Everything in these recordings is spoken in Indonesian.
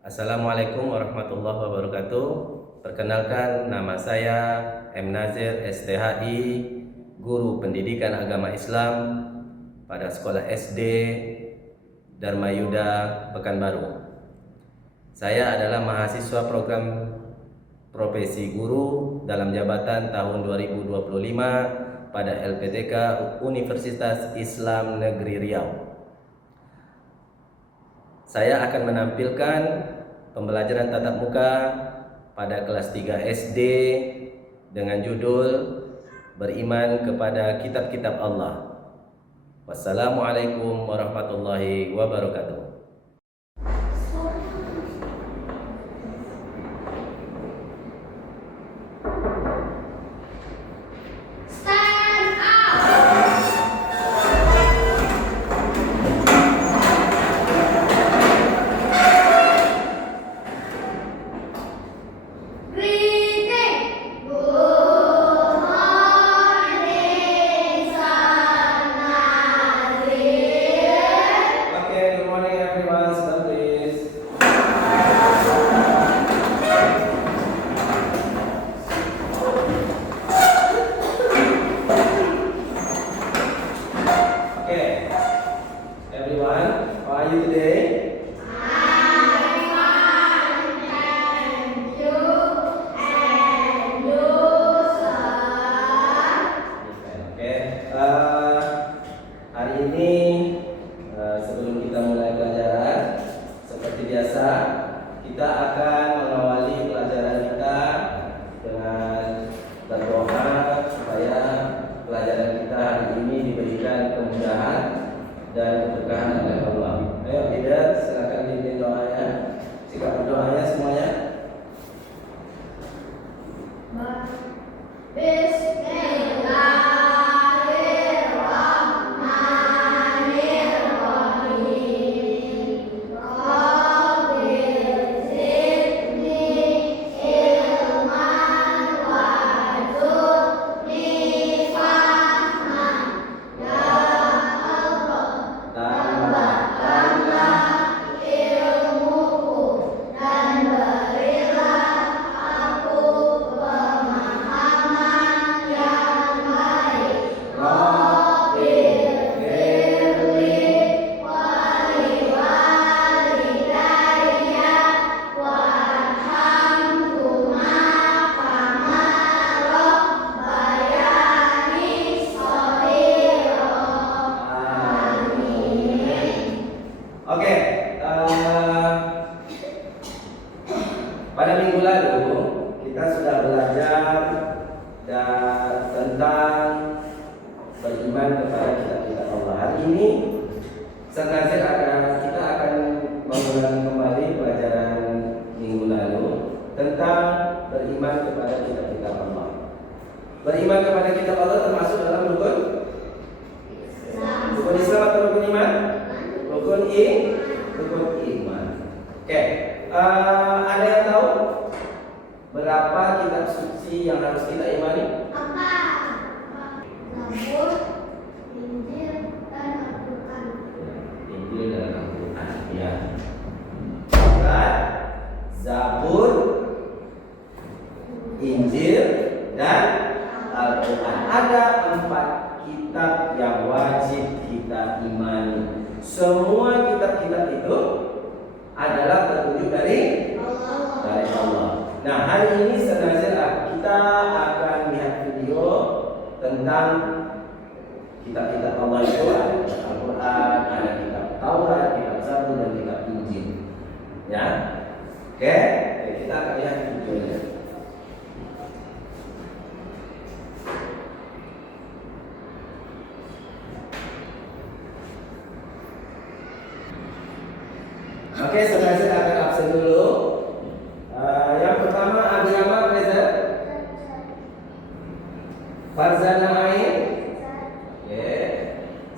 Assalamualaikum warahmatullahi wabarakatuh. Perkenalkan, nama saya M. Nazir STHI, Guru Pendidikan Agama Islam pada Sekolah SD Dharma Yuda, Pekanbaru. Saya adalah mahasiswa program profesi guru dalam jabatan tahun 2025 pada LPTK Universitas Islam Negeri Riau. Saya akan menampilkan pembelajaran tatap muka pada kelas 3 SD dengan judul Beriman kepada Kitab-Kitab Allah. Wassalamualaikum warahmatullahi wabarakatuh. Kita akan mengawali pelajaran kita dengan berdoa supaya pelajaran kita hari ini diberikan kemudahan dan keberkahan oleh Allah. Ayo leader, silakan pimpin doanya. Sikap berdoanya semuanya. Pada minggu lalu kita sudah belajar tentang beriman kepada kitab-kitab Allah. Hari ini kita akan mengulangi kembali pelajaran minggu lalu tentang beriman kepada kitab-kitab Allah. Beriman kepada kitab Allah termasuk dalam rukun Islam atau rukun iman? Rukun iman. Oke. Ada yang tahu berapa kitab suci yang harus kita imani? Zabur, Injil, dan Al-Quran. Injil dan Al-Quran, ya. Zabur, Injil, dan Al-Quran. Ada 4 kitab yang wajib kita imani. Semua kitab-kitab itu adalah petunjuk dari Allah. Nah, hari ini sengaja kita akan lihat video tentang kitab-kitab Allah itu. Ada Al-Quran, ada kitab Taurat, kitab Zabur, dan kitab Injil. Ya, oke, kita akan lihat videonya. Oke, sengaja akan absen dulu. Yang pertama Abiyama Reza, Farzana Ain,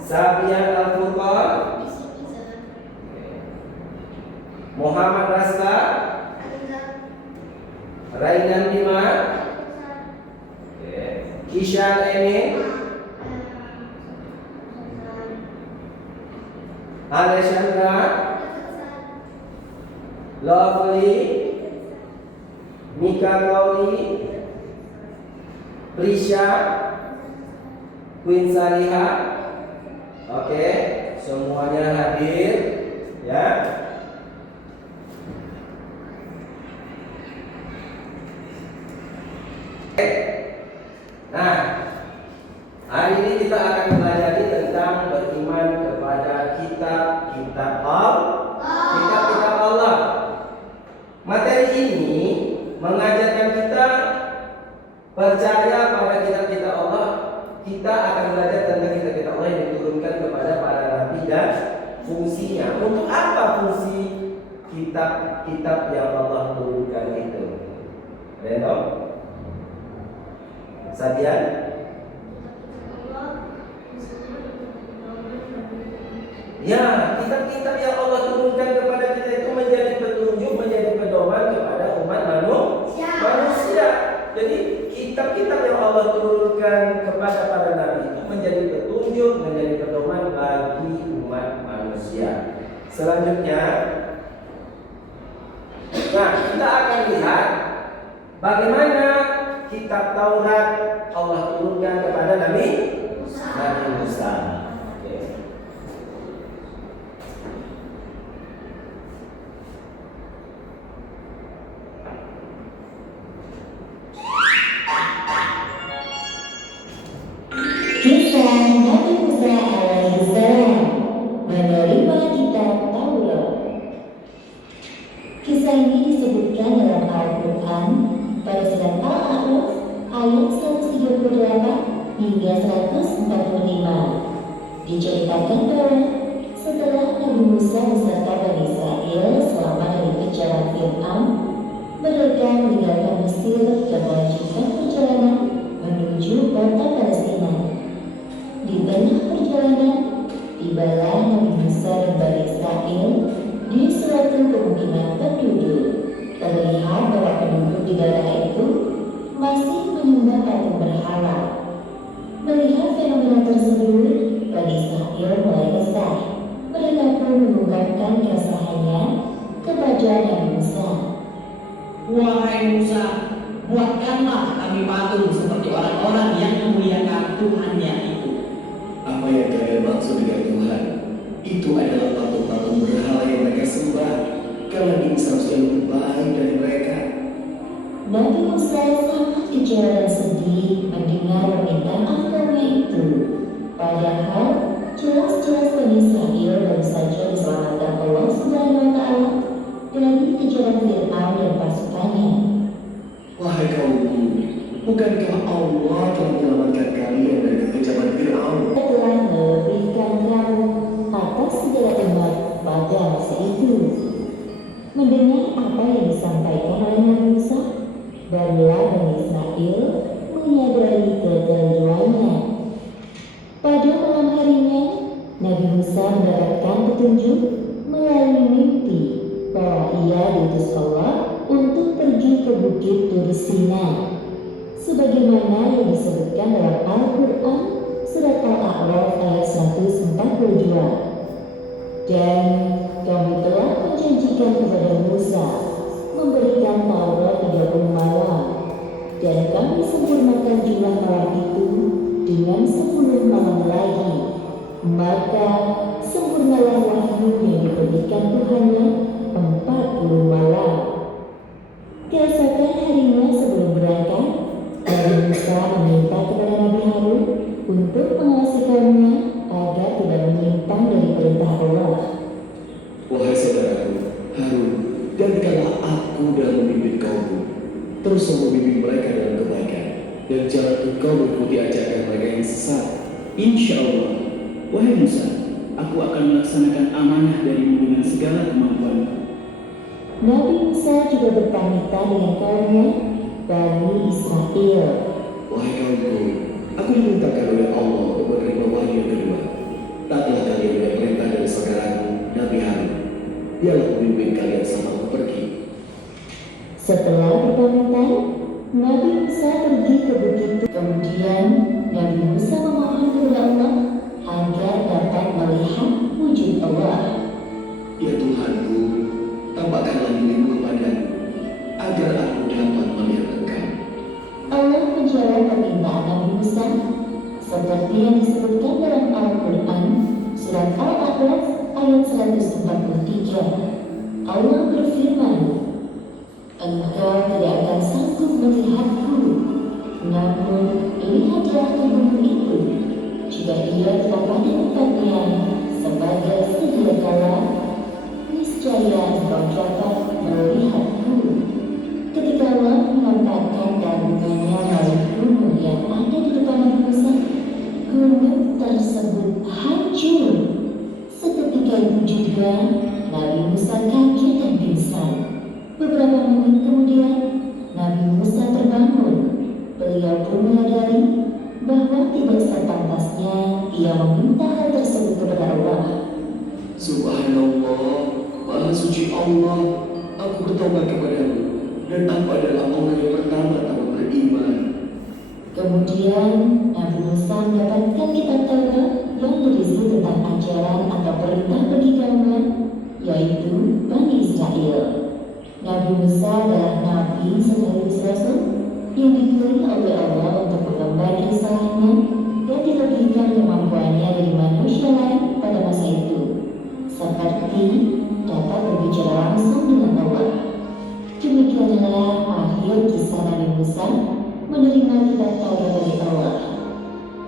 Sabian Al-Furqan, Muhammad Raska, Rainan Bima, Kishan Emin, Alexandra, Lovely, Mika Kauli, Prisha, Queen Saliha. Oke, semuanya hadir ya. Nah, hari ini kita akan belajar tentang beriman kepada kitab-kitab Allah. Materi ini mengajarkan kita percaya pada kitab-kitab Allah. Kita akan belajar tentang kitab-kitab Allah yang diturunkan kepada para nabi dan fungsinya. Untuk apa fungsi kitab-kitab yang Allah turunkan itu? Ada Sadian? Ya, kitab-kitab yang Allah turunkan kepada kita itu menjadi petunjuk, menjadi pedoman kepada umat manusia. Jadi kitab-kitab yang Allah turunkan kepada para nabi itu menjadi petunjuk, menjadi pedoman bagi umat manusia. Selanjutnya, nah kita akan lihat bagaimana kitab Taurat Allah turunkan kepada Nabi Musa. Kisah Nabi Musa alaihissalam menerima kitab Taurat. Kisah ini disebutkan dalam Al-Quran pada surat Al-A'raf ayat 138 hingga 145. Diceritakan bahwa setelah Nabi Musa beserta Bani Israel selama dari kejaran Fir'aun, mereka meninggalkan Mesir dan melanjutkan perjalanan menuju kota Palestina. Di tengah perjalanan, tibalah Nabi Musa dan Bani Israel di suatu pemukiman penduduk. Terlihat bahwa penduduk di daerah itu masih menyembah patung berhala. Melihat fenomena tersebut, Bani Israel mulai resah. Mereka pun mengungkapkan keresahannya kepada Nabi Musa. Wahai Musa, buatkanlah kami patung seperti orang-orang yang memuliakan Tuhannya itu. Apa yang kalian maksud dengan Tuhan? Itu adalah patung-patung berhala yang mereka sembah. Kalian ini seharusnya lebih baik dari mereka. Nabi Musa sangat kecewa dan sedih mendengar permintaan kaumnya itu. Padahal jelas-jelas Bani Israel baru saja diselamatkan Allah Subhanahu wa Ta'ala dari kejaran Fir'aun dan pasukannya. Wahai kaumku, bukankah Allah telah menyelamatkan kalian dari kekejaman Fir'aun? Dia telah melebihkan kamu atas segala umat pada masa itu. Mendengar apa yang disampaikan oleh Nabi Musa, barulah Bani Israel menyadari kekeliruannya. Pada malam harinya, Nabi Musa mendapatkan petunjuk melalui mimpi bahwa ia diutus Allah untuk pergi ke bukit Tur Sina, sebagaimana yang disebutkan dalam Al-Quran surat Al-A'raf ayat 142. Dan kami telah menjanjikan kepada Musa memberikan Taurat 30 malam, dan kami sempurnakan jumlah malam itu dengan 10 malam lagi. Maka sempurnalah wahyu yang diberikan Tuhannya 40 malam. Keesokan harinya sebelum berangkat, Nabi Musa meminta kepada Nabi Harun untuk mengawasi kaumnya agar tidak menyimpang dari perintah Allah. Wahai saudaraku, Harun, gantikanlah aku dalam memimpin kaumku. Terus membimbing mereka dalam kebaikan, dan jangan engkau mengikuti ajakan mereka yang sesat. Insya Allah, wahai Musa, aku akan melaksanakan amanah darimu dengan segala kemampuanku. Nabi Musa juga berpamitan dengan kaumnya, Bani Israel. Wahai kaumku, aku dimintakan oleh Allah untuk menerima wahyu yang kedua. Taatlah kalian dengan perintah dari saudaraku, Nabi Harun. Dialah pemimpin kalian selama aku pergi. Setelah berpamitan, Nabi Musa pergi ke bukit itu. Kemudian Nabi Musa memohon kepada Allah agar dapat melihat wujud Allah. Ya Tuhanku, tampakkanlah dirimu Musa, seperti yang disebutkan dalam Al-Quran, surat Al-A'raf ayat 143. Allah berfirman, "Engkau tidak akan sanggup melihatku, namun lihatlah tubuhmu itu, jika ia telah pada tempatnya sebagai sedia kala, niscaya engkau dapat melihatku." Ketika Allah menampakkan kandungannya melalui gunung yang ada di depan Nabi Musa, gunung tersebut hancur. Seketika itu juga Nabi Musa kaget dan pingsan. Beberapa menit kemudian Nabi Musa terbangun. Beliau pun menyadari bahwa tidak sepantasnya ia meminta hal tersebut kepada Allah. Subhanallah, Maha Suci Allah, aku bertobat kepadamu, dan aku adalah orang yang pertama-tama beriman. Kemudian Nabi Musa mendapatkan kitab Taurat yang berisi tentang ajaran atau perintah bagi kaumnya, yaitu Bani Israel. Nabi Musa adalah nabi sekaligus rasul yang dipilih oleh Allah untuk mengemban risalahnya dan dilebihkan kemampuannya dari manusia lain pada masa itu, seperti dapat berbicara langsung dengan Allah. Demikianlah akhir kisah Nabi Musa menerima kitab Taurat dari Allah.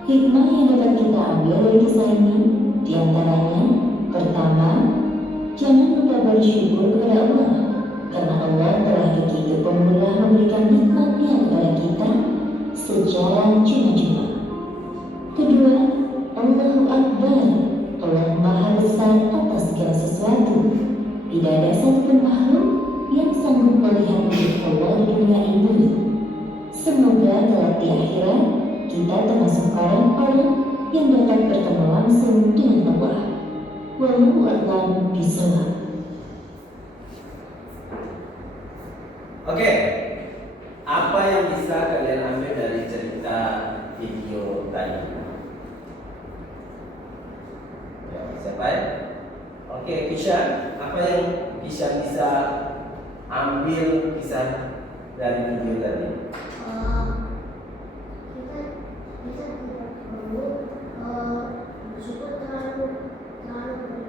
Hikmah yang dapat kita ambil dari kisah ini diantaranya, pertama, jangan lupa bersyukur kepada Allah, karena Allah telah begitu pemurah memberikan nikmatnya kepada kita secara cuma-cuma. Kedua, Allahu Akbar, Allah Maha Besar atas segala sesuatu. Tidak ada satupun makhluk yang sanggup melihat wujud Allah di dunia ini. Semoga kelak di akhirat kita termasuk orang-orang yang dapat bertemu langsung dengan Allah. Wallahu a'lam bishawab. Oke, apa yang bisa kalian ambil dari cerita video tadi? Ya, siapa ya? Oke, Kisha, apa yang Kisha bisa ambil kisah dari video tadi? Kita tidak perlu bersyukur terlalu berlebihan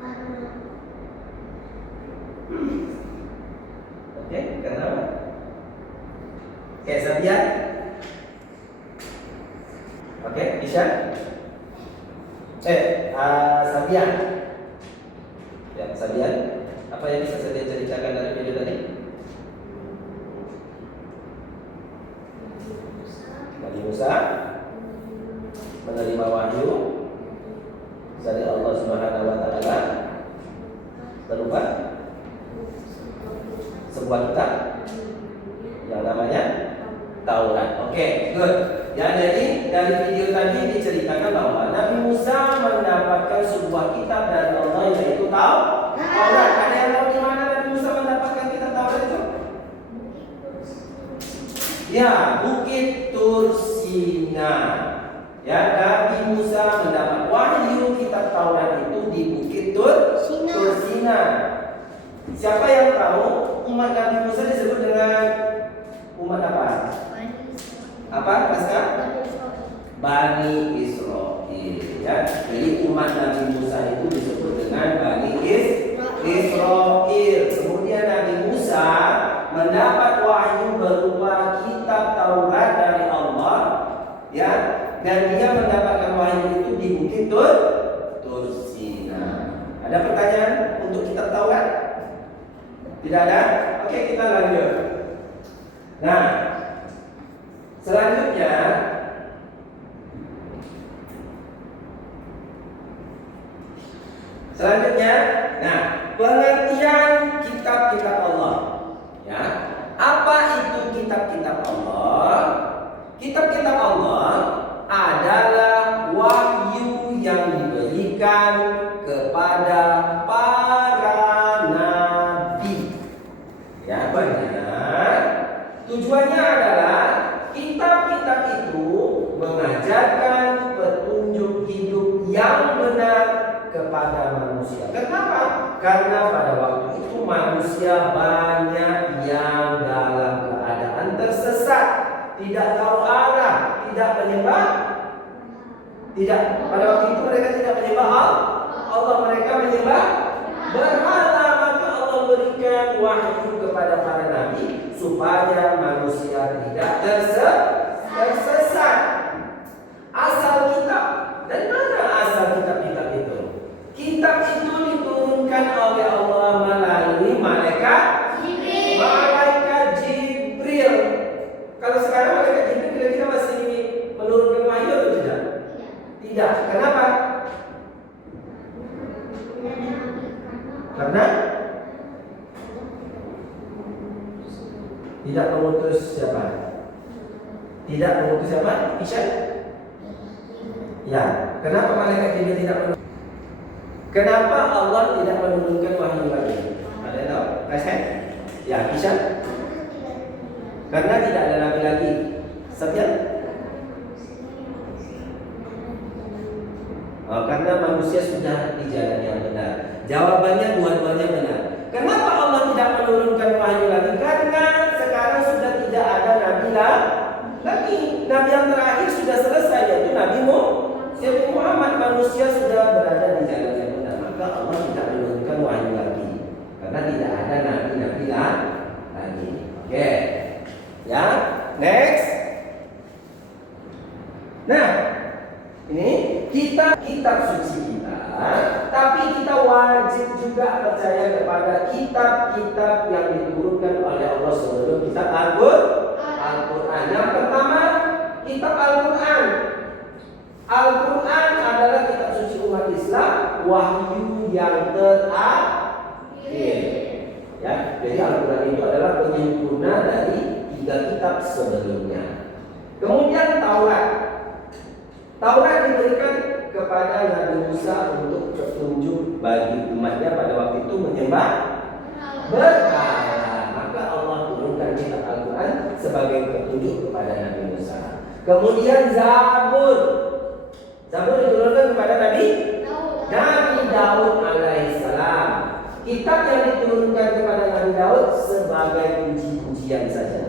karena Oke, kenapa? Oke, Satya. Oke, Kisha. Sabian. Ya, Sabian. Apa yang bisa saya ceritakan dari video tadi? Nabi Musa menerima wahyu dari Allah Subhanahu wa taala berupa sebuah kitab yang namanya Taurat. Oke, good. Ya, jadi dari video tadi diceritakan bahwa Nabi Musa mendapatkan sebuah kitab dari Allah yaitu Taurat. Ada yang tahu di mana Nabi Musa mendapatkan kitab Taurat itu? Ya, Bukit Tursina. Ya, Nabi Musa mendapat wahyu kitab Taurat itu di Bukit Tursina. Siapa yang tahu umat Nabi Musa disebut dengan umat apa? Apa, Pasca? Bani Israel. Ya, jadi umat Nabi Musa itu disebut dengan Bani Israel. Kemudian Nabi Musa mendapat wahyu berupa kitab Taurat dari Allah, ya, dan dia mendapatkan wahyu itu di Bukit Tursina. Ada pertanyaan untuk kitab Taurat? Tidak ada? Oke, kita lanjut. Nah, selanjutnya pengertian kitab-kitab Allah. Ya, apa itu kitab-kitab Allah? Kitab-kitab Allah adalah wahyu yang diberikan kepada para nabi. Ya, benar. Tujuannya adalah kitab-kitab itu mengajarkan petunjuk hidup yang benar kepada manusia. Kenapa? Karena pada waktu itu manusia banyak yang dalam keadaan tersesat, tidak tahu arah, tidak menyembah. Tidak, pada waktu itu mereka tidak menyembah Allah, mereka menyembah berhala. Maka Allah berikan wahyu kepada para nabi supaya manusia tidak tersesat. Asal kitab, dari mana asal kitab-kitab itu? Kitab itu diturunkan oleh Allah melalui malaikat Jibril. Kalau sekarang malaikat Jibril kira-kira masih menurunkan wahyu atau tidak? Tidak. Kenapa? Karena tidak mengutus siapa? Tidak mengutus siapa? Isya? Ya. Kenapa malaikat Jibril tidak menurunkan? Kenapa Allah tidak menurunkan wahyu lagi? Ada yang tahu? Kasih? Ya, Isya? Karena tidak ada nabi lagi. Setia? Karena manusia sudah di jalan yang benar. Jawabannya dua-duanya benar. Kenapa Allah tidak menurunkan wahyu lagi? Karena sekarang sudah tidak ada nabi lagi. Nabi yang terakhir sudah selesai, yaitu Nabi Muhammad. Manusia sudah berada di jalan yang benar. Maka Allah tidak menurunkan wahyu lagi. Karena tidak ada nabi-nabi lagi. Oke. Ya, next. Nah, ini kitab suci kita, tapi kita wajib juga percaya kepada kitab-kitab yang diturunkan oleh Allah sebelum kitab Al-Quran. Yang pertama, kitab Al-Quran. Al-Quran adalah kitab suci umat Islam, wahyu yang terakhir. Ya, jadi Al-Quran itu adalah penyempurna dari 3 kitab sebelumnya. Kemudian Taurat diberikan kepada Nabi Musa untuk petunjuk bagi umatnya pada waktu itu menyembah berhala. Maka Allah turunkan kitab Al-Quran sebagai petunjuk kepada Nabi Musa. Kemudian Zabur diturunkan kepada Nabi Daud alaihissalam. Kitab yang diturunkan kepada Nabi Daud sebagai puji-pujian saja.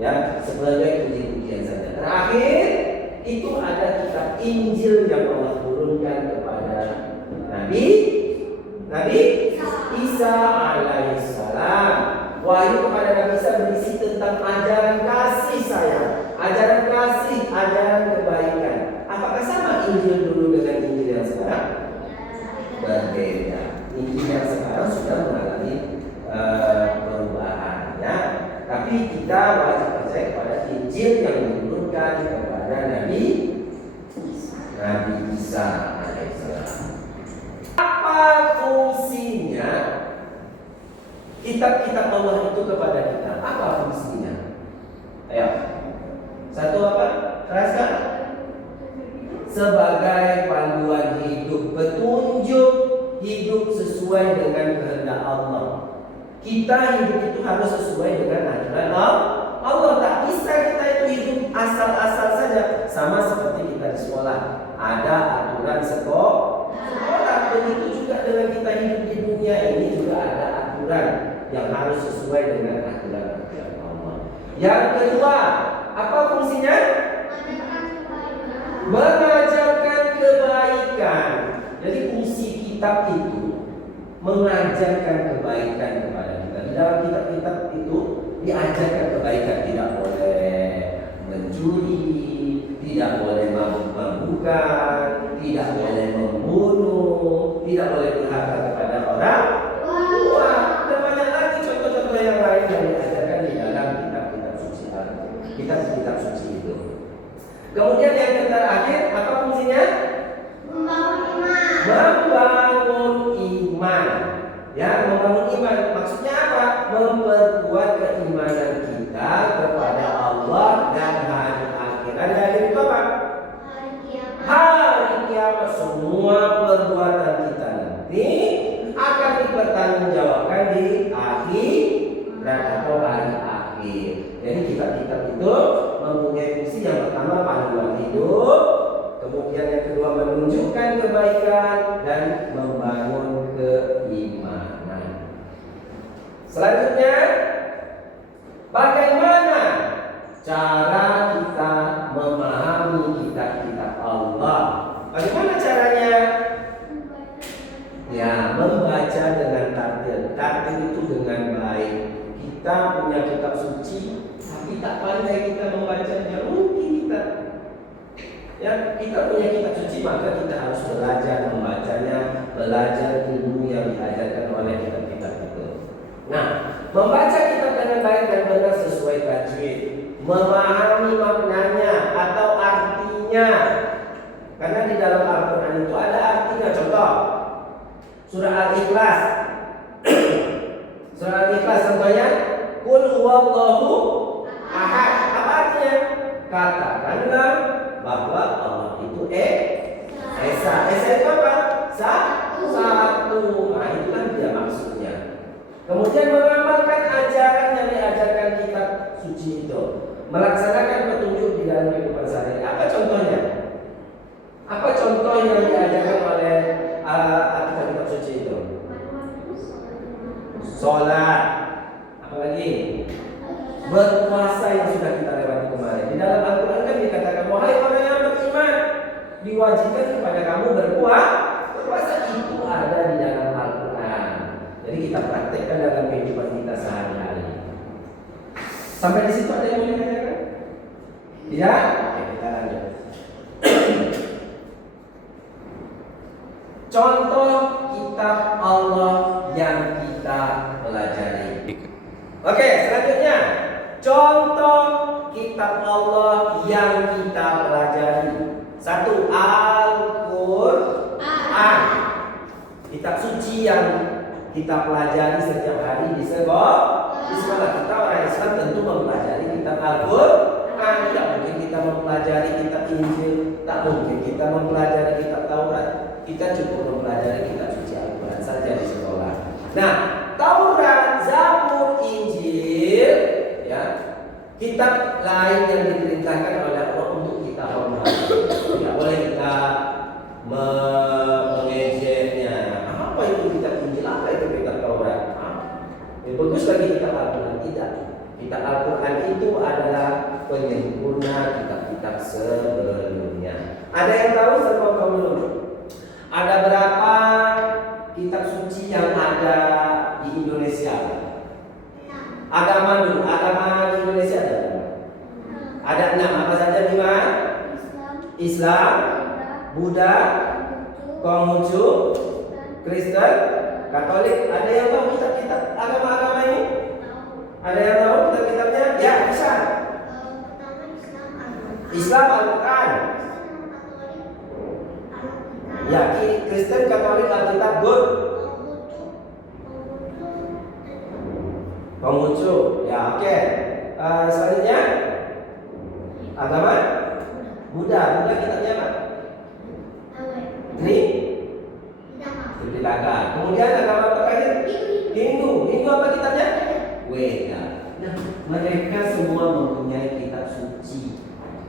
Ya, sebagai puji-pujian saja. Terakhir itu ada kitab Injil yang Allah turunkan kepada Nabi Isa alaihissalam. Wahyu kepada Nabi Isa berisi tentang ajaran kasih sayang, ajaran kasih, ajaran kebaikan. Apakah sama Injil dulu dengan Injil yang sekarang? Berbeda. Injil yang sekarang sudah mengalami perubahan, ya. Tapi kita wajib percaya kepada Injil yang diturunkan kepada Nabi Isa alaihissalam. Apa fungsinya kitab-kitab Allah itu kepada kita? Apa fungsinya? Ayo, satu apa? Teraskan? Sebagai panduan hidup, petunjuk hidup sesuai dengan kehendak Allah. Kita hidup itu harus sesuai dengan aturan Allah. Tak bisa kita itu hidup asal-asal saja. Sama seperti kita di sekolah, ada aturan sekolah. Begitu juga dengan kita hidup di dunia ini juga ada aturan yang harus sesuai dengan aturan Allah. Yang kedua, apa fungsinya? Mengajarkan kebaikan. Jadi fungsi kitab itu mengajarkan kebaikan kepada kita. Di dalam kitab-kitab itu diajarkan kebaikan. Tidak boleh mencuri, tidak boleh mabuk-mabukan, tidak boleh membunuh, tidak boleh durhaka kepada orang tua, dan banyak lagi contoh-contoh yang lain yang diajarkan di dalam kitab-kitab suci kitab-kitab suci itu. Kemudian yang terakhir, apa fungsinya? Membangun iman. Ya, membangun iman. Maksudnya apa? Memperkuat keimanan kita kepada Allah dan hari akhir. Hari akhir itu apa? Hari kiamat. Semua perbuatan kita nanti akan dipertanggungjawabkan di akhirat atau hari akhir. Jadi kitab-kitab itu mempunyai fungsi yang pertama panduan hidup, kemudian yang kedua menunjukkan kebaikan dan membangun keimanan. Selanjutnya, bagaimana cara kita memahami kitab-kitab Allah. Bagaimana caranya? Ya, membaca dengan tartil. Tartil itu dengan baik. Kita punya kitab suci, tapi tak pandai kita membacanya. Mungkin kita, ya, kita punya kitab suci, maka kita harus belajar membacanya, belajar ilmu yang diajarkan oleh kitab-kitab itu. Nah, membaca kitab dengan baik dan benar sesuai tajwid, memahami maknanya atau artinya, karena di dalam Al-Quran itu ada artinya. Contoh, surah Al-Ikhlas. Surah Al-Ikhlas contohnya, Qul huwallahu ahad. Apa artinya? Katakanlah bahwa Allah itu Esa. Esa itu apa? Satu. Nah, itulah dia maksudnya. Kemudian mengamalkan ajaran yang diajarkan kitab suci itu, melaksanakan petunjuk di dalam kehidupan sehari-hari. Apa contohnya? Apa contoh yang diajarkan oleh kitab suci itu? Sholat. Apa lagi? Berpuasa yang sudah kita lewati kemarin. Di dalam Al-Quran kan dikatakan, wahai orang yang beriman, diwajibkan kepada kamu berpuasa. Itu ada di dalam Al-Quran. Jadi kita praktekkan dalam kehidupan kita sehari-hari. Sampai di situ ada yang mau ditanyakan? Tidak? Oke, kita lanjut. Contoh kitab Allah yang kita pelajari. Oke, selanjutnya contoh kitab Allah yang kita pelajari. Satu, Al-Quran, kitab suci yang kita pelajari setiap hari di sekolah. Kita orang Islam tentu mempelajari kitab Al-Quran. Tidak mungkin kita mempelajari kitab Injil, tak mungkin kita mempelajari kitab Taurat. Kita cukup mempelajari kitab suci Al-Quran saja di sekolah. Nah, Taurat, Zabur, Injil, ya, kitab lain yang diperintahkan oleh Allah untuk kita hormati. Tidak boleh kita mengejeknya. Apa itu kitab Injil? Apa itu kitab Taurat? Yang bagus lagi kitab Al-Quran. Tidak. Kitab Al-Quran itu adalah penyempurna kitab-kitab sebelumnya. Ada yang tahu sebelum kamu dulu? Ada berapa kitab suci yang ada di Indonesia? Agama dulu, agama di Indonesia ada. Ada 6, apa saja? 5? Islam, Buddha, Konghucu, Kristen, Katolik. Ada yang tahu kitab-kitab agama-agama ini? Ada yang tahu kitab-kitabnya? Ya, bisa. Islam, Al-Quran. Ya, Kristen, Katolik, Alkitab, Bud, Konghucu. Ya, oke. Selanjutnya agama Buddha. Buddha kitabnya apa? Tripitaka. Kemudian agama terakhir Hindu. Hindu apa kitabnya? Weda. Nah, mereka semua mempunyai kitab suci.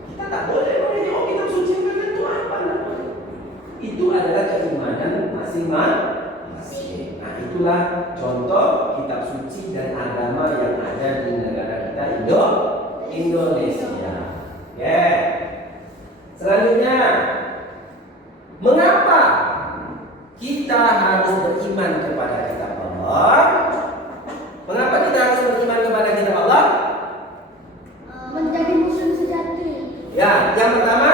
Kita tak boleh menjawab kitab suci mereka itu apa? Itu adalah keimanan masing-masing. Nah, itulah contoh kitab suci dan agama yang ada di negara kita, Indonesia. Oke. Selanjutnya, mengapa kita harus beriman kepada kitab Allah? Mengapa kita harus beriman kepada kitab Allah? Menjadi muslim sejati. Ya, yang pertama,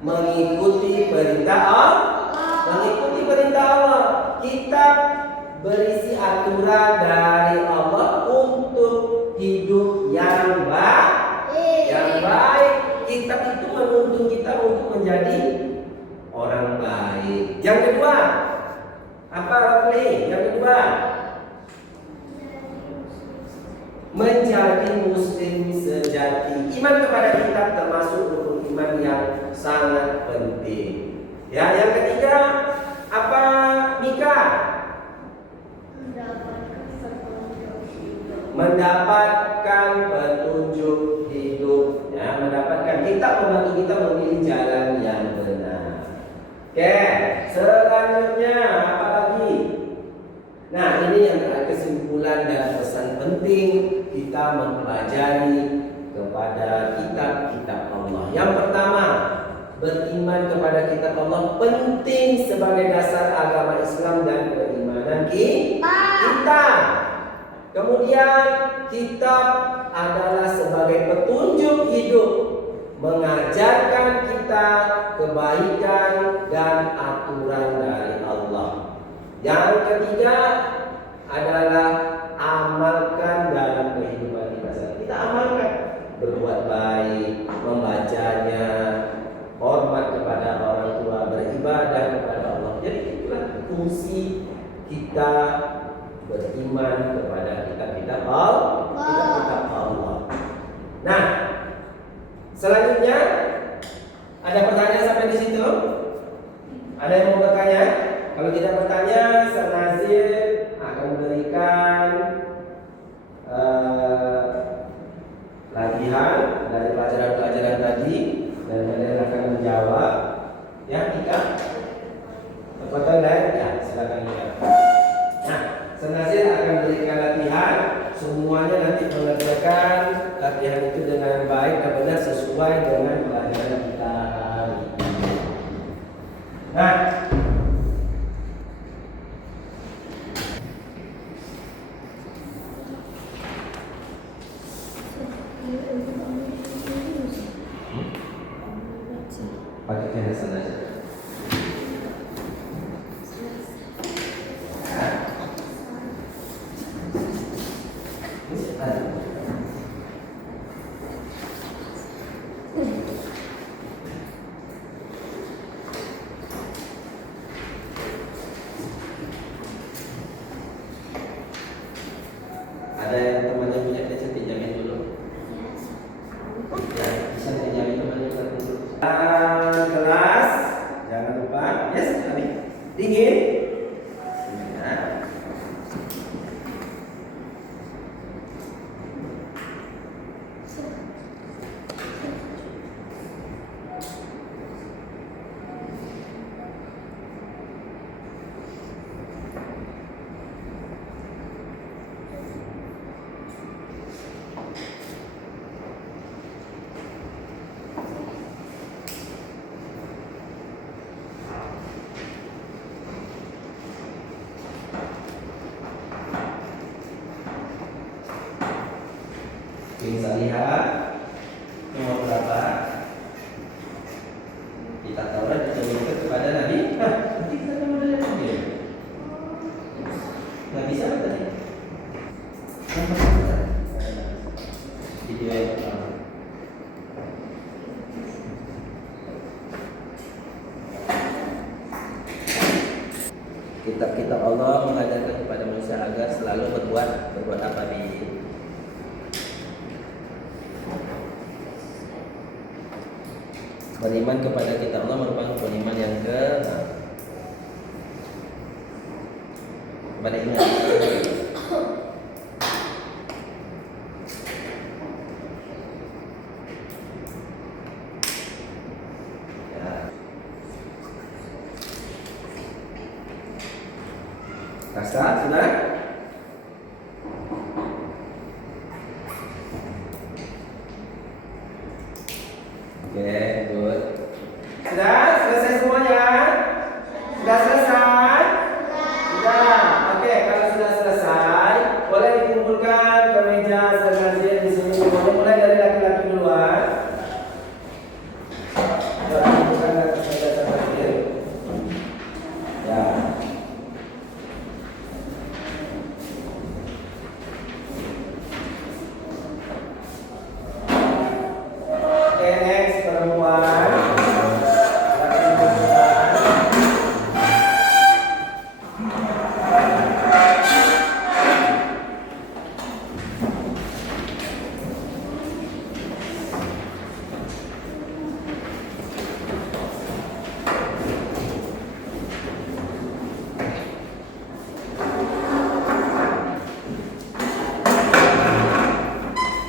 mengikuti perintah Allah. Mengikuti perintah Allah. Kitab berisi aturan dari Allah untuk hidup yang baik. Yang baik. Kitab itu menuntun kita untuk menjadi orang baik. Yang kedua, apa Rafli? Yang kedua, menjadi muslim sejati. Iman kepada kitab termasuk rukun iman yang sangat penting. Ya, yang ketiga, apa Mika? Mendapatkan petunjuk hidup. Ya, mendapatkan kitab membantu kita memilih jalan yang benar. Oke, selanjutnya apa lagi? Nah, ini yang kesimpulan dan pesan penting kita mempelajari kepada kitab-kitab Allah. Yang pertama, beriman kepada kitab Allah penting sebagai dasar agama Islam dan keimanan kita. Kemudian kitab adalah sebagai petunjuk hidup, mengajarkan kita kebaikan dan aturan dari Allah. Yang ketiga adalah amalkan dalam kehidupan kita. Kita amalkan, berbuat baik, membacanya, hormat kepada orang tua, beribadah kepada Allah. Jadi itulah fungsi kita beriman kepada kitab-kitab Allah. Nah, selanjutnya ada pertanyaan sampai di situ? Ada yang mau bertanya? Kalau tidak bertanya, Ustaz Nazir akan memberikan latihan dari pelajaran-pelajaran tadi dan kalian akan menjawab. Ya, Ika? Betul ya, silakan Ika. Nah, Ustaz Nazir akan berikan latihan. Semuanya nanti mengerjakan latihan itu dengan baik dan benar sesuai dengan pelajaran kita hari ini. Nah, pakai kena sana saja. Ada yang temannya punya gadget pinjamin dulu. Ya, bisa pinjamin temannya dulu. Kelas, jangan lupa. Yes, Abi. Dingin. Ya. Bisa lihat nomor berapa. Kita Taurat diturunkan kepada Nabi. Nah, nanti kita akan melihat video. Nggak bisa apa tadi? Video yang pertama. Kitab-kitab Allah mengajarkan kepada manusia agar selalu berbuat apa di beriman kepada kitab Allah merupakan beriman yang kepada iman. Ya. Kasta sudah? Oke, good. Sudah selesai semuanya? Sudah selesai? Sudah. Oke, kalau sudah selesai, boleh dikumpulkan ke meja Ustaz Nazir di sini. Mulai dari laki-laki duluan. Kumpulkan ke meja Ustaz Nazir. Ya. Oke, next perempuan.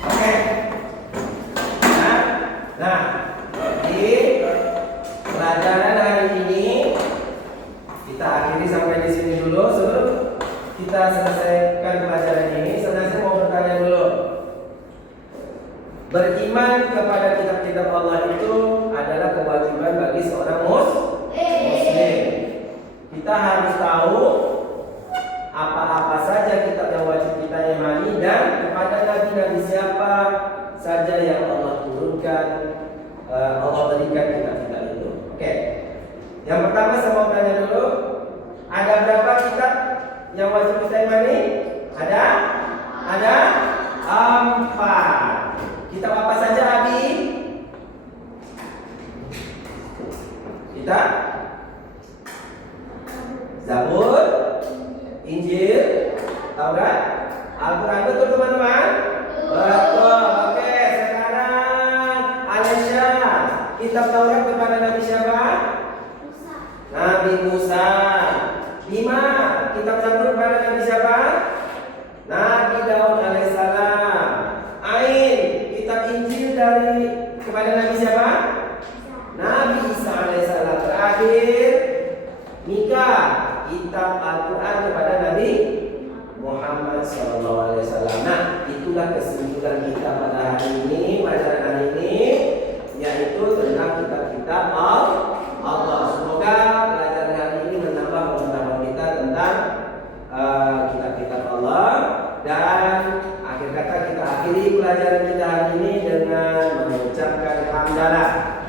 Oke. Nah, di pelajaran hari ini kita akhiri sampai di sini dulu. Sebelum kita selesaikan pelajaran ini, saya mau bertanya dulu. beriman kepada kitab-kitab Allah itu adalah kewajiban bagi seorang muslim. Kita harus tahu apa-apa saja kitab yang wajib kita imani dan kepada nabi-nabi siapa saja yang Allah turunkan, Allah berikan kitab-kitab itu. Oke. Yang pertama saya mau tanya dulu, ada berapa kitab yang wajib kita imani? Ada 4. Kitab apa saja, Abi? Kitab Zabur, Injil, Taurat, Al-Quran. Betul teman-teman? Betul. Oke, sekarang Alesya, kitab Taurat kepada Nabi siapa? Nabi Musa. 5. Kitab Zabur kepada Nabi siapa? Nabi Daud alaihissalam. Ain, kitab Injil kepada Nabi siapa? Nabi Isa alaihissalam. Terakhir Mika, kitab Al-Quran kepada Nabi Muhammad SAW. Nah, itulah kesimpulan kita pada hari ini, pelajaran hari ini, yaitu tentang kitab-kitab Allah. Semoga pelajaran hari ini menambah pengetahuan kita tentang kitab-kitab Allah. Dan akhir kata kita akhiri pelajaran kita hari ini dengan mengucapkan hamdalah.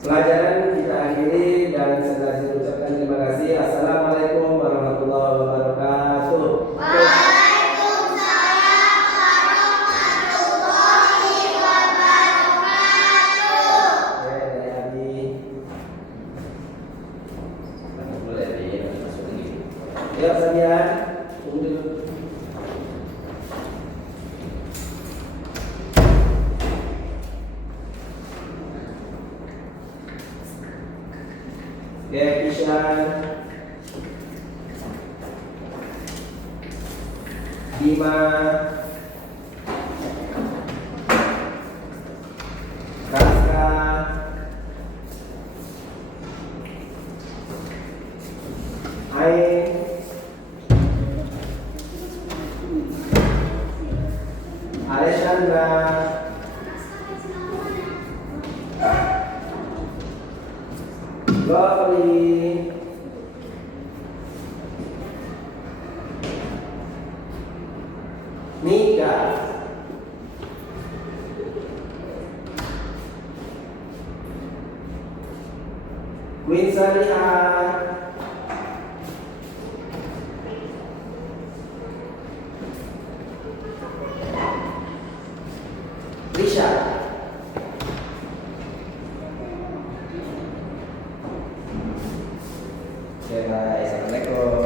Pelajaran kita akhiri dan sekali ucapkan terima kasih. Assalamualaikum warahmatullahi wabarakatuh. Waalaikumsalam warahmatullahi wabarakatuh. Oke, dari Abi. Boleh masuk lagi. Ya, Sania. Tunggu dulu. Kishan, Bima, Raska, Ain, Alexandra, Lovely, Nika, Queen Saliha, Risha. Oke, bye. Assalamualaikum.